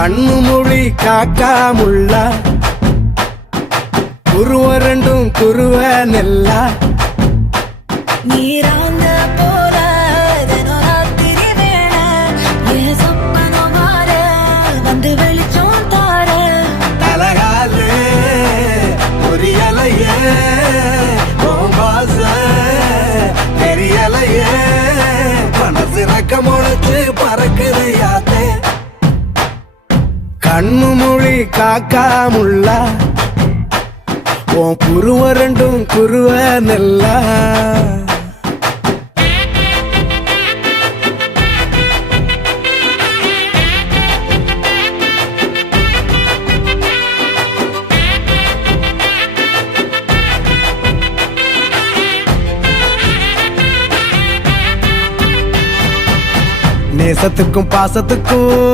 கண்ணு மொழி காக்காமுள்ள குருவ ரெண்டும் குருவ நெல்லா நீராங்க போல தினராத்திரி வேள என் சொப்பனம் மாற வந்து வெளிச்சம் தார தலகாலே பொரியலையே பாச தெரியலையே மனசு ரக்க முளைச்சு பறக்குது யாத்தே கண்ணு மொழி காக்காமுள்ள உன் குருவ ரெண்டும் குருவ நெல்லா நேசத்துக்கும் பாசத்துக்கும்